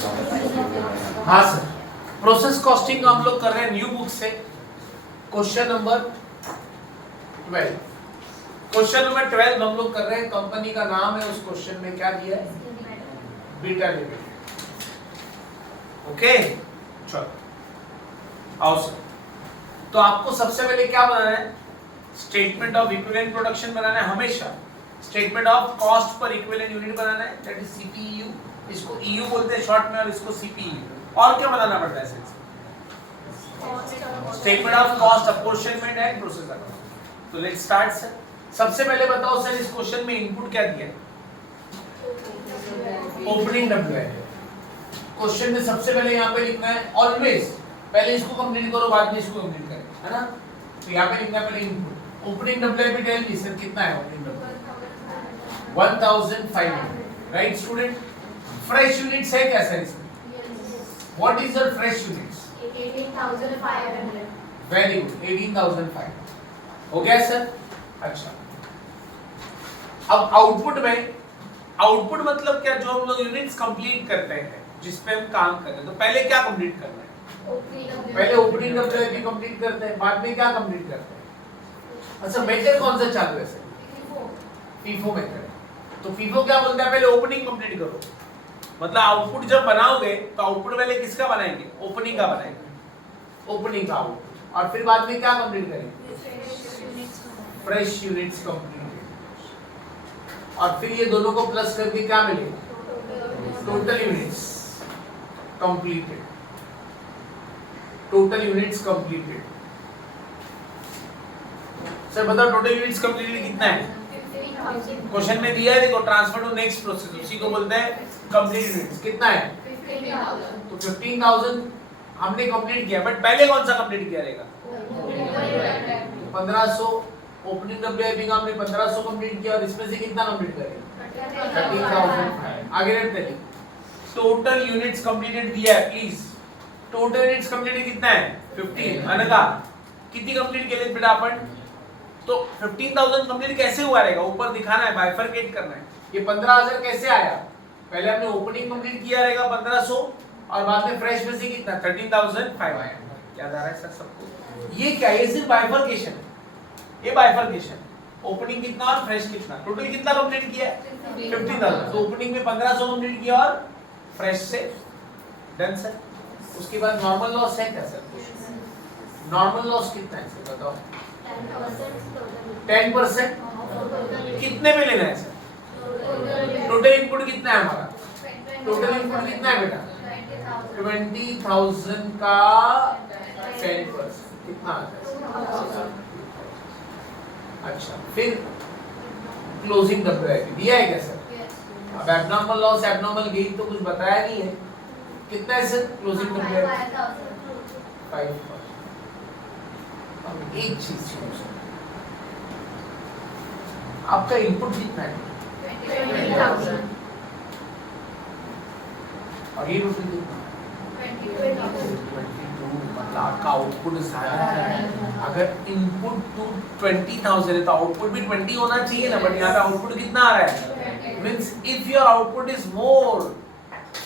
हाँ sir, process costing हम लोग कर रहे हैं न्यू बुक से। क्वेश्चन नंबर 12, क्वेश्चन नंबर 12 हम लोग कर रहे हैं। कंपनी का नाम है, उस क्वेश्चन में क्या दिया है? Beta limited. ओके, चलो आओ सर। तो आपको सबसे पहले क्या बनाना है? स्टेटमेंट ऑफ इक्विवेलेंट प्रोडक्शन बनाना है। हमेशा स्टेटमेंट ऑफ कॉस्ट पर इक्विवेलेंट यूनिट बनाना है, दैट इज सीपीयू। इसको ईयू बोलते हैं शॉर्ट में, और इसको सीपीयू। और क्या बनाना पड़ता है? Statement of cost, apportionment and process account. तो लेट्स स्टार्ट सर। सबसे पहले बताओ सर, इस क्वेश्चन में इनपुट क्या दिया है? ओपनिंग डब्ल्यूआई। क्वेश्चन में सबसे पहले यहाँ पे लिखना है ऑलवेज, पहले इसको कंप्लीट करो बाद में इसको कंप्लीट करें, है ना? तो यहाँ पे लिखना है पहले इनपुट। ओपनिंग डब्ल्यूआई पे टेल मी सर कितना है opening WI? 1500, right student? Fresh units है क्या सर इसमें? What is your fresh units? 18,500। Very good, 18,500 हो गया सर। अच्छा, अब आउटपुट में, आउटपुट मतलब क्या? जो हम लोग यूनिट्स कंप्लीट करते हैं, जिस पे हम काम करते हैं, तो पहले क्या कंप्लीट करना है? पहले ओपनिंग डब्ल्यूआई भी कंप्लीट करते हैं, बाद में क्या कंप्लीट करते हैं? अच्छा, मेथड कौन सा चालू है सर? FIFO method. तो फीफो क्या बोलता है? पहले ओपनिंग कंप्लीट करो। मतलब आउटपुट जब बनाओगे तो आउटपुट पहले किसका बनाएंगे? ओपनिंग का बनाएंगे, ओपनिंग का आउटपुट। और फिर बाद में क्या कंप्लीट करेंगे? Fresh units complete. और फिर ये दोनों को प्लस करके क्या मिलेगा? Total units completed. Total units completed. Sir बताओ टोटल यूनिट्स कंप्लीटेड कितना है? क्वेश्चन में दिया है, देखो, ट्रांसफर टू नेक्स्ट प्रोसेस, उसी को बोलते हैं कंप्लीट यूनिट्स। कितना है? 15,000। तो 15,000 हमने कंप्लीट किया, बट पहले कौन सा कंप्लीट किया रहेगा? 1500। ओपनिंग डब्ल्यूआई का हमने 1500 कंप्लीट किया, और इसमें से कितना कंप्लीट करेंगे? 13,000। आगे रहते हैं। टोटल यूनिट्स कंप्लीटेड दिया है, प्लीज। टोटल यूनिट्स कंप्लीटेड कितना है? 15। अनका कितनी कंप्लीट किए बेटा अपन? तो 15,000 कंप्लीट कैसे हुआ रहेगा? ऊपर दिखाना है, बाइफरकेट करना है। ये 15,000 कैसे आया? पहले हमने ओपनिंग कंप्लीट किया रहेगा 1500, और बाद में फ्रेश में से कितना? 13,500। याद आ रहा है सर सबको? ये क्या? ये सिर्फ बाइफरकेशन, ये बाइफरकेशन। ओपनिंग कितना और फ्रेश कितना? टोटल कितना कंप्लीट किया? 15,000। तो ओपनिंग में 1500 कंप्लीट किया और फ्रेश से डन सर। उसके बाद नॉर्मल लॉस है क्या सर? नॉर्मल लॉस कितना है सर बताओ? 10%। कितने में लेना है सर? टोटल इनपुट कितना है हमारा? टोटल इनपुट कितना है बेटा? 20,000 का 10% कितना आता है? अच्छा, फिर क्लोजिंग डब्ल्यूआई दिया है क्या सर? अब एब्नॉर्मल लॉस, एब्नॉर्मल गेन तो कुछ बताया नहीं है। कितना है सर क्लोजिंग डब्ल्यूआई? 5%। अब एक चीज सुनो सर, आपका इनपुट कितना है? 20,000। और ये टोटल कितना? 22। मतलब आपका आउटपुट ज्यादा है। अगर इनपुट टू 20,000 है तो आउटपुट भी 20 होना चाहिए ना, बट यहाँ पे आउटपुट कितना आ रहा है? Means if your output is more,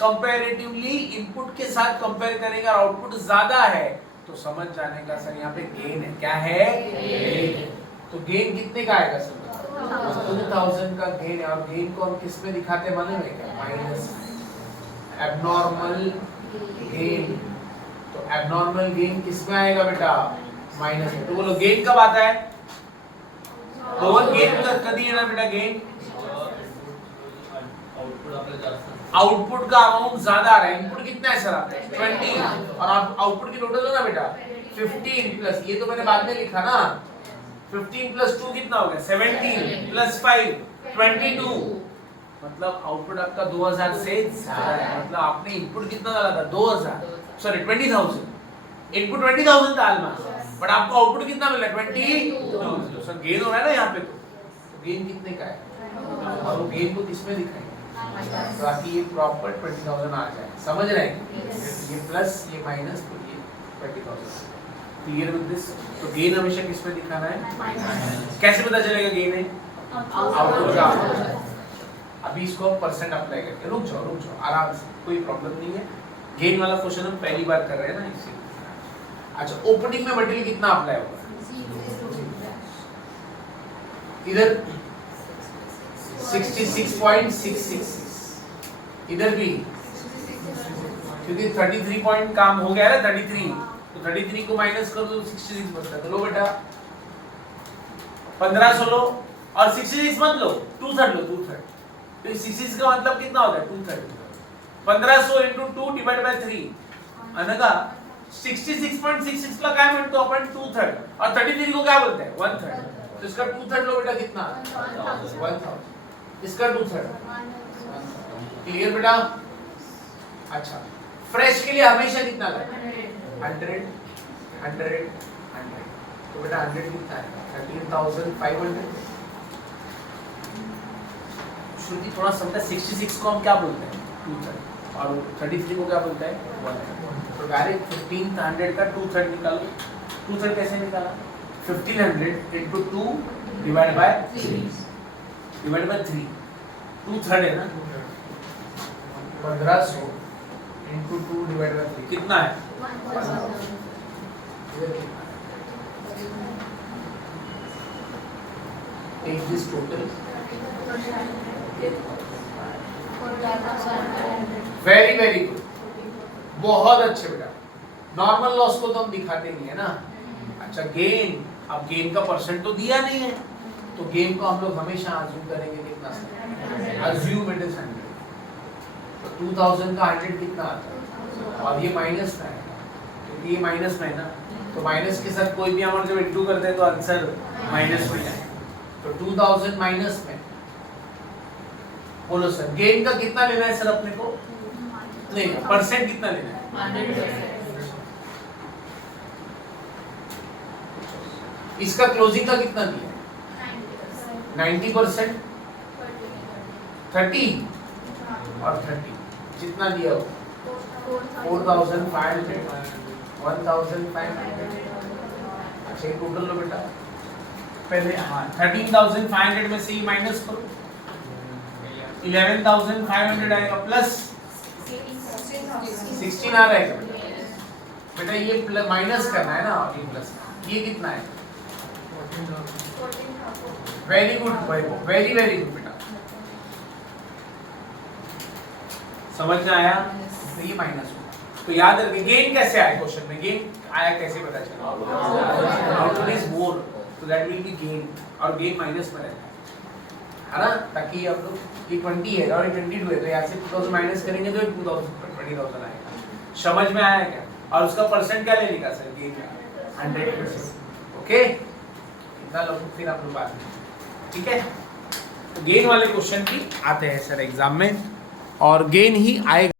comparatively input के साथ कंपेयर करेंगे और आउटपुट ज्यादा है, तो समझ जाने का सर यहाँ पे गेन है। क्या है? गेन। तो गेन कितने का आएगा सर? 2,000 का गेन है। और गेन को हम किस में दिखाते हैं मालूम है क्या? माइनस। Abnormal gain. तो एब्नॉर्मल गेन किस में आएगा बेटा? माइनस में। तो बोलो गेन कब आता है? तो गेन का कभी है ना बेटा गेन? आउटपुट का अमाउंट ज्यादा आ रहा है। इनपुट कितना है सर आपने? 20, और आप आउटपुट की टोटल है ना बेटा 15 प्लस, ये तो मैंने बाद में लिखा ना, 15 प्लस 2 कितना हो गया? 17 प्लस 5 22। मतलब आउटपुट आपका 2,000 से ज्यादा है। मतलब आपने इनपुट कितना डाला था? 2,000, सॉरी 20,000। इनपुट 20,000 था ऑलमोस्ट, बट आपको आउटपुट कितना मिला? 22। तो सर गेन हो रहा है ना यहाँ पे। तो गेन कितने का है? और वो गेन को किसमें दिखाएंगे? ताकि ये प्रॉपर 20,000 आ जाए। समझ रहे हैं? ये प्लस, ये माइनस, तो ये 20,000। Clear with this? तो गेन हमेशा किसमें दिखाना है? कैसे पता चलेगा गेन है? आउटपुट का। अभी इसको परसेंट अप्लाई करके रुक जाओ आराम से, कोई प्रॉब्लम नहीं है। गेन वाला क्वेश्चन हम पहली बार कर रहे हैं ना इसीलिए। अच्छा, ओपनिंग में मटेरियल कितना अप्लाई होगा? इधर 66.666, इधर भी क्योंकि 33 पॉइंट काम हो गया है ना 33, तो 33 को माइनस कर दो 66 बचता है। तो लो बेटा 1500 लो और 66 मत लो, 2/3 लो, 2/3। तो 66 का मतलब कितना होता है? 2/3। 1500 into 2 divided by 3 अनगा 66.66 ला काय म्हणतो आपण 2/3 और 33 को क्या बोलते हैं 1/3। तो इसका 2/3 लो बेटा कितना 1000, इसका 2/3 क्लियर बेटा। अच्छा, फ्रेश के लिए हमेशा कितना लगेगा 100 100 100। तो बेटा 100 कितना है 13,500। श्रुति थोड़ा समझा 66 को हम क्या बोलते हैं 2/3 और 33 को क्या बोलते हैं 1/3। तो डायरेक्ट 1500 का 2/3 निकालो। 2/3 कैसे निकाला? 1500 into 2 divided by 3 divided by 3, 2/3 है ना। 1500 into 2 divided by 3 कितना है? 1000। Take this total. Very very good, बहुत अच्छे बेटा। नॉर्मल लॉस को तो हम दिखाते नहीं है ना। अच्छा, गेन, अब गेन का परसेंट तो दिया नहीं है, तो गेन को हम लोग हमेशा अज्यूम करेंगे कितना? Assume it is 100। तो 2000 का 100 कितना आता है? और ये माइनस में है क्योंकि ये माइनस में है ना, तो माइनस के साथ कोई भी अमाउंट जब इंटू करते हैं तो आंसर माइनस में है। तो 2000 माइनस में, बोलो सर गेन का कितना लेना है सर अपने को? नहीं, परसेंट कितना लेना है? 100%। इसका क्लोजिंग का कितना दिया? 90%, 30 और 30 जितना दिया हो 4,500 1,500। अच्छा, ये टोटल लो बेटा पहले। हाँ, 13,500 में से माइनस करो, 11,500 आएगा प्लस 16 आ रहेगा बेटा। ये माइनस करना है ना, ये प्लस, ये कितना है? वेरी गुड वैभव, वेरी वेरी गुड बेटा, समझ में आया? तो ये माइनस होगा। तो याद रखिए गेन कैसे आया क्वेश्चन में, गेन आया कैसे पता चला? आउटपुट इज मोर, तो दैट विल बी गेन, और गेन माइनस में रहता है ना, ताकि हम लोग ये 20 है और 22 है, तो यहाँ से 2000 माइनस करेंगे तो 20,000 आएगा। समझ में आया क्या? और उसका परसेंट क्या लेने का सर? गेन 100%। ओके, इतना लोग फिर आप लोग बात, ठीक है। तो गेन वाले क्वेश्चन भी आते हैं सर एग्जाम में, और गेन ही आएगा।